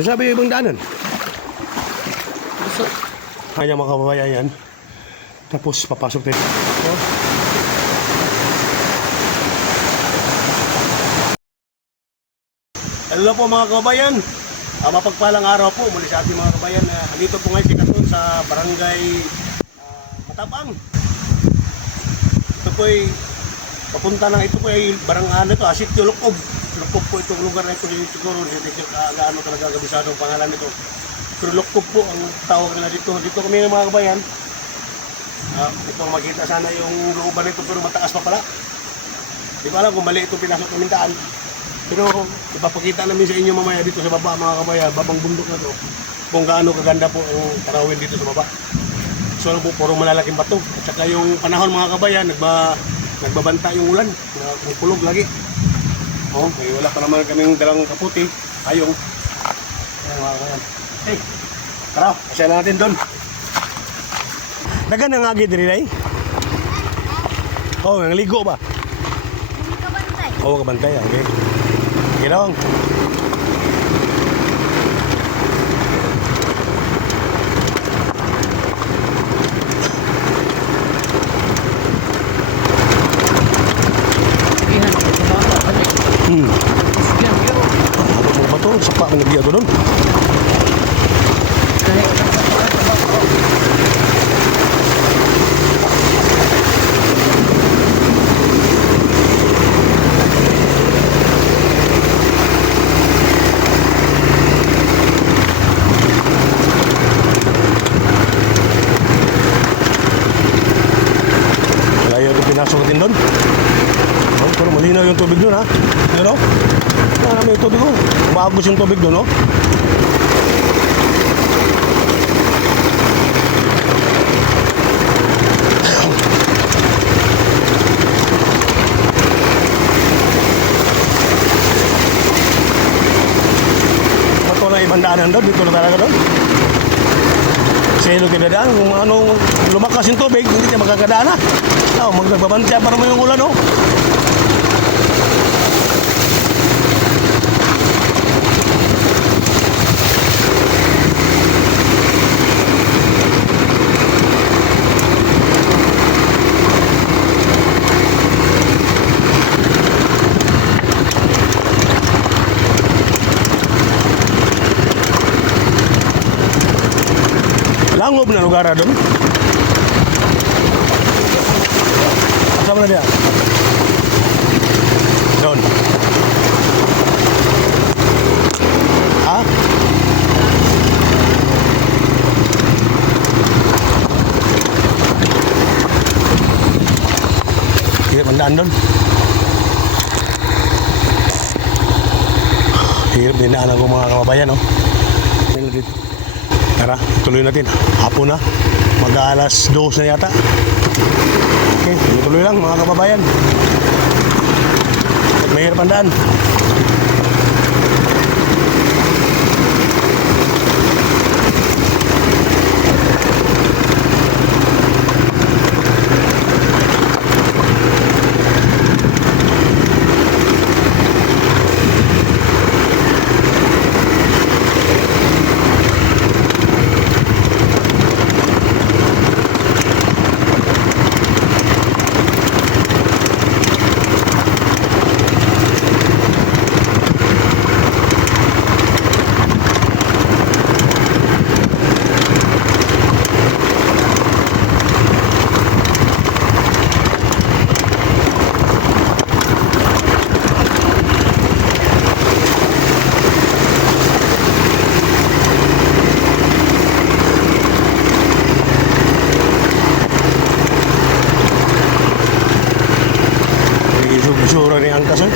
Sabi yung ibang daanan. Kanya mga kababayan yan. Tapos papasok tayo. Hello po mga kababayan. Mapagpalang araw po muli sa ating mga kababayan. Andito po ngayon si Katon sa barangay Matapang. Ito po ay papunta ng ito po ay barangay ito, Sitio Lukob. Lukob po itong lugar na ito, siguro gaano talaga kabisado ang pangalan nito. Pero Lukob po ang tawag nila dito. Dito kami ng mga kabayan. Ito makita sana yung looban nito pero mataas pa pala. Di ba alam kung mali itong pinasok ng mintaan. Pero ipapakita namin sa inyo mamaya dito sa baba mga kabayan, babang bundok na to, kung gaano kaganda po ang tarawin dito sa baba. So po, puro malalaking bato. At saka yung panahon mga kabayan, nagbabanta yung ulan, pulog lagi. May wala pa naman kaming dalang kaputi, ayong. Ayan mga kabayan. Hey, tara, pasya natin doon. Dagan ang agi diri ay? Ang ligo ba? Kabantay. Kabantay, okay. Girong. Apa ba to? Sapa ang nabiya ko doon. Pinasok natin doon. Pero malinaw yung tubig doon ha. Pero, marami yung tubig doon. Umagos yung tubig doon, no? Ito na ibang daanan doon. Dito na talaga doon. Sa ilog kinadaan, kung anong lumakas yung tubig, hindi tayo magkakadaan na. Magbabantya para mo yung ulan, no? Langob na lugar doon. Saan na dia? Doon. Ha? Hirap ang daan doon. Hirap din daanan ko mga kababayan, no? Tara, tuloy natin. Hapon na. Mag-aalas 2 na yata. Okay, tuloy lang mga kababayan. Mahirap ang daan. Isura ni angkas eh.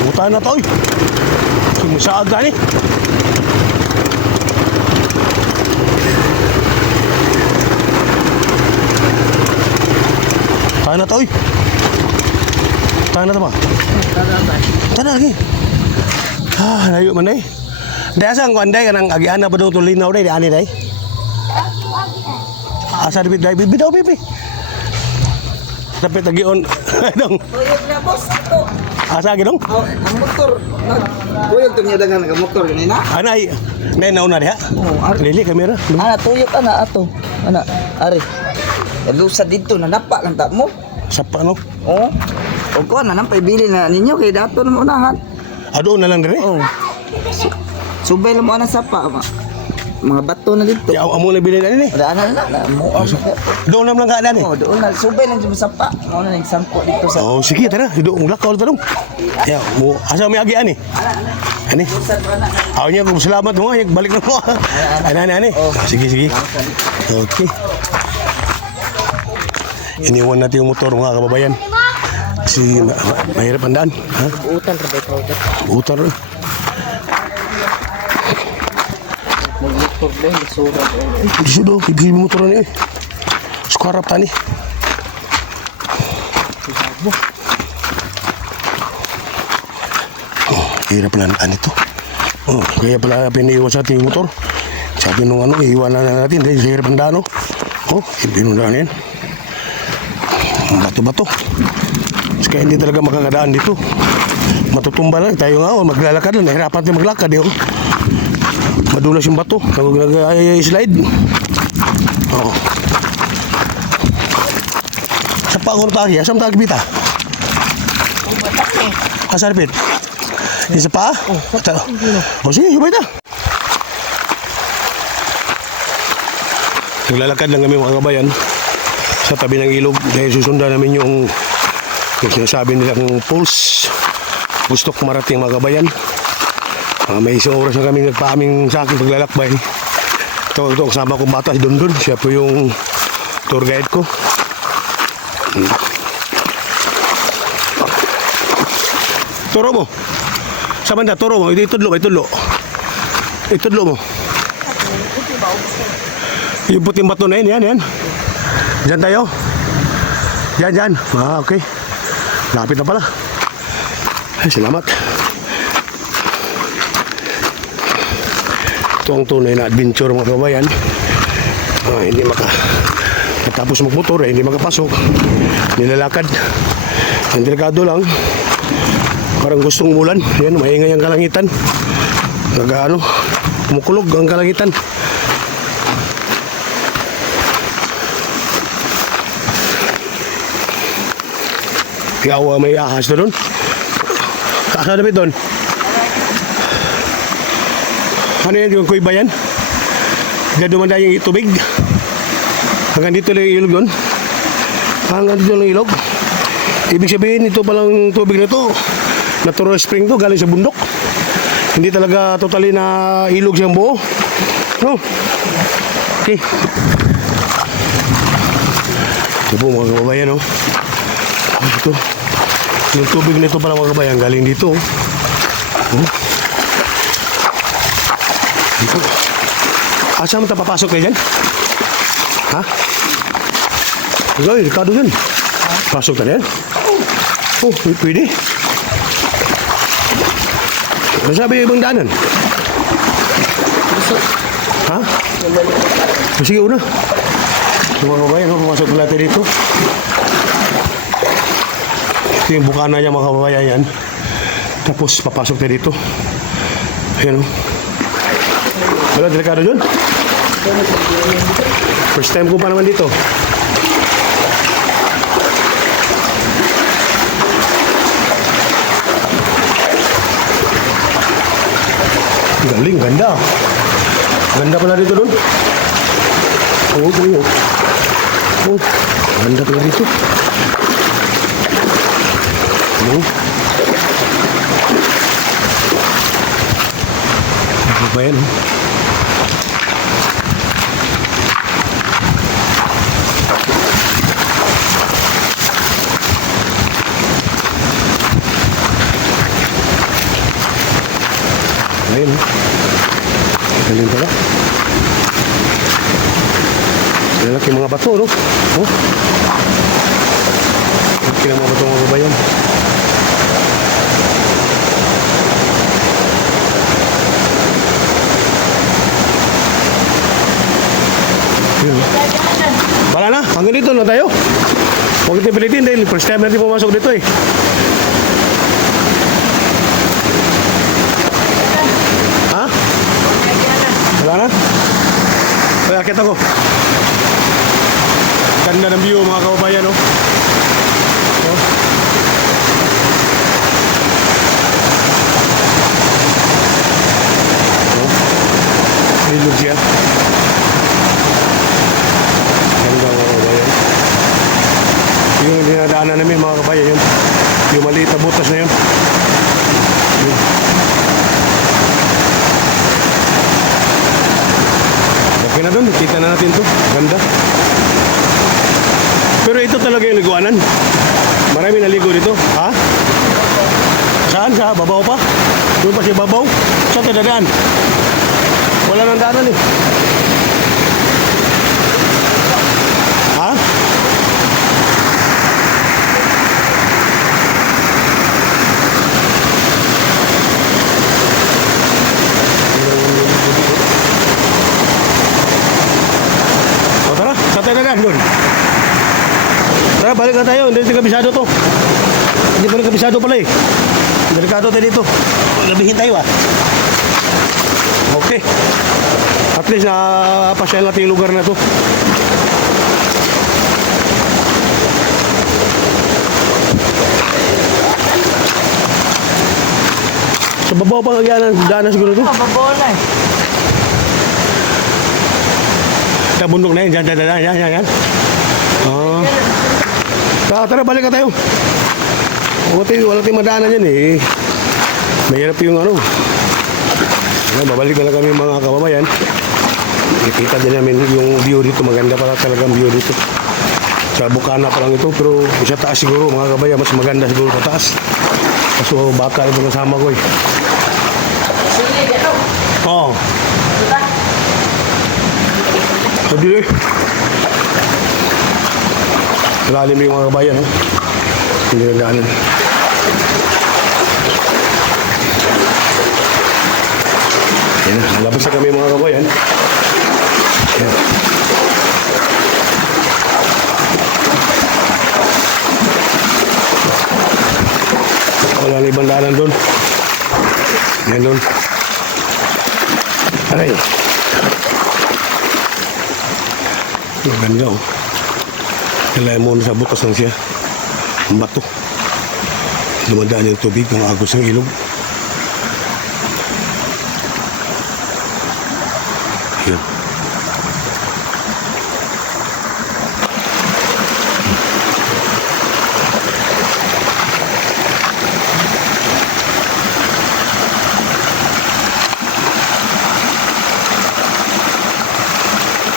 Puta na to eh. Sumasaag na eh. Tayo na to eh. Tayo na to ba? Tayo lagi. Layo man eh. Daya sang kanday kanang agiana ba daw tulinaw day ani day. Asa dibit day bidaw pipi. Tapi tagion dong. Tuyog na boss ato. Asa gi dong? Ang motor. Tuyog to niya dagan nga motor ni na. Anay, nay nauna diha. Oh, ari. Lili kamera. Ana tuyog ana ato. Ana, ari. Lusa dito na napa lang ta mo. Sapa no? Oh. O ko na nang paibili na ninyo kay dato na unahan. Ado na lang dire. Oh. Subay lang mo ana sapa. Mga bato na dito. Ya amo na bilin ani ni. Daanan na mo. Doon naman lang ka ani. Oh, doon na subay lang sa sapa. Mo na ning sampo dito sa. Oh, sige tara. Doon lakaw ta dong. Ya, mo asa may agi ani. Ani. Aw niya kung salamat mo, balik na mo. Ani. Sige, sige. Okay. Iniwan natin yung motor mga kababayan. Si mahirap ang daan. Ha? Utan ra bay powder. Utar. Motor din sura. Bisa do, ibig mo motor ni. Sukarap tani. Oh, hirap lang ang ito. Oh, kaya pala piniiwan sa ating motor. Sabi nung ano, iiwanan na natin dahil sa hirap ang daan. Oh, ibinundaan yan. Bato-bato. Kaya hindi talaga makakadaan dito. Matutumba lang. Tayo nga, oh, maglalakad lang. Nahirapan tayo maglakad. Eh, oh. Madulas yung bato. Nag-slide. Oo. Sa paangon tagi. Asam tagi bita? Asarpit? Isa pa? O sige, hubay na. Naglalakad lang kami mga kabayan sa tabi ng ilog dahil susundan namin yung sinasabi nilang pulse. Gusto ko marating mga kabayan. May isang oras na kami nagpaaming sa aking paglalakbay. Ito kasama kong bata si Dondon. Siya po yung tour guide ko. Turo mo. Sa banda, turo mo. Itudlo. Itudlo mo. Yung puting bato na yun. Yan. Diyan tayo. Diyan. Okay. Lapit na pala. Ay, salamat. Ito ang tunay na adventure mga kabayan. Hindi matapos magmotor, hindi makapasok. Nilalakad. Ang delikado lang. Parang gustong umulan. Yan, maingay ang kalangitan. Kumukulog ang kalangitan. Kaya may ahas na doon. Kasa na doon? Ano yan yung kuiba yan? Diyan dumanda yung tubig. Hanggang dito lang yung ilog doon. Hanggang dito lang yung ilog. Ibig sabihin ito palang tubig na to, natural spring to, galing sa bundok. Hindi talaga totally na ilog siyang buo. No? Okay. Ito po mga kababayan, no? Ito. Yung tubig nito pala mga kababayan, galing dito. Oh. Dito. Asa mo papasok kayo dyan? Ha? Ikaw, Ricardo dyan. Pasok ka dyan? Oh, pwede. Ano sabi yung ibang daanan? Ha? Sige, una. Mga kababayan, pumasok natin dito. Ito yung bukana niya mga kababayan yan. Tapos papasok tayo dito. Ayan o. Wala, delikado dun. First time ko pa naman dito. Galing, ganda. Ganda pala dito dun. Oh, ganda pala dito. Ano ba yan? Ayun. Galing pala. Lalaki mga bato, no? Oh. Lalaki ng mga bato mga kabayan. Hanggang dito na tayo. Huwag natin pilitin dahil first time natin pumasok dito eh. Ha? Wala na? Kaya akit ako. Ganda ng view mga kababayan, no? Oh. Oh. Ilog siya. Ganda mga kababayan. Yung dinadaanan namin mga kabayan yun. Yung maliit na butas na yun. Yun. Okay na doon, kita na natin to. Ganda. Pero ito talaga yung liguanan. Marami naligo dito. Ha? Saan? Sa babaw pa? Doon pa siya babaw? Saan tayo dadaan? Wala nang daanan eh. Ha? O tara, saan tayo dadaan doon? Tara, balik na tayo. Hindi kabisado to. Hindi pa rin kabisado pala eh. Delikado tayo dito. Gabihin tayo ah. Okay. At least pasyal natin yung lugar na to. Sa babaw pa ang daanan siguro to. Mababaw na eh. Sa bundok na yan. Yan. Tara, balik na tayo. Wala tayong madaanan yan eh. Mahirap yung ano. Babalik na lang kami mga kababayan. Ikita din namin yung view dito. Maganda pala talaga ang view dito. Sa Bukana pa lang ito. Pero sa taas siguro mga kababayan. Mas maganda siguro sa taas. Kaso bata ito kasama ko eh. Oo. Sabi eh. Lalim yung mga kabayan. Hindi na daanan. Yan na, labas na kami mga kabayan. Yan. Wala na ibang daanan doon. Yan doon. Aray. Maganda oh. Kailangan mo na sa butas lang siya. Ang bato. Dumadaan yung tubig ng agos ng ilog. Yan.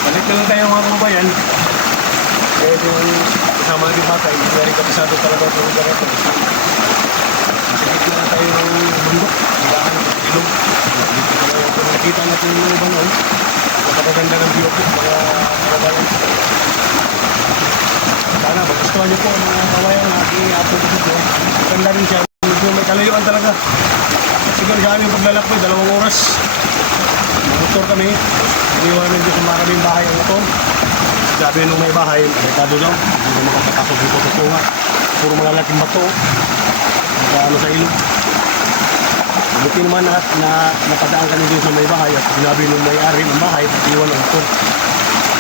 Balik na lang tayo mga kababayan. Kaya yung kasama ng bata, hindi na rin kapisado talaga ito ng lugar ito. Masigit na lang tayo ng bundok. Daan, ilog. Kung nakita natin yung mga banon, napakaganda ng view po, mga kababayan. Sana, magustuhan niyo po mga kababayan na aking upload dito. Ganda rin siya. Medyo may kalayuan talaga. Siguro sa aming paglalakbay, 2 oras. Motor kami. Iniwan namin dito sa maraming bahay ang motor. Sabi nung may bahay, delikado daw. Hindi na makakapasok dito sa tunga. Puro mga laking bato. Nakaano sa ilog. Buti naman na napadaan kami dito sa may bahay at sinabi nung may-ari ng bahay, iwan ang motor.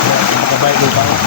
Kaya makabayad ng parang.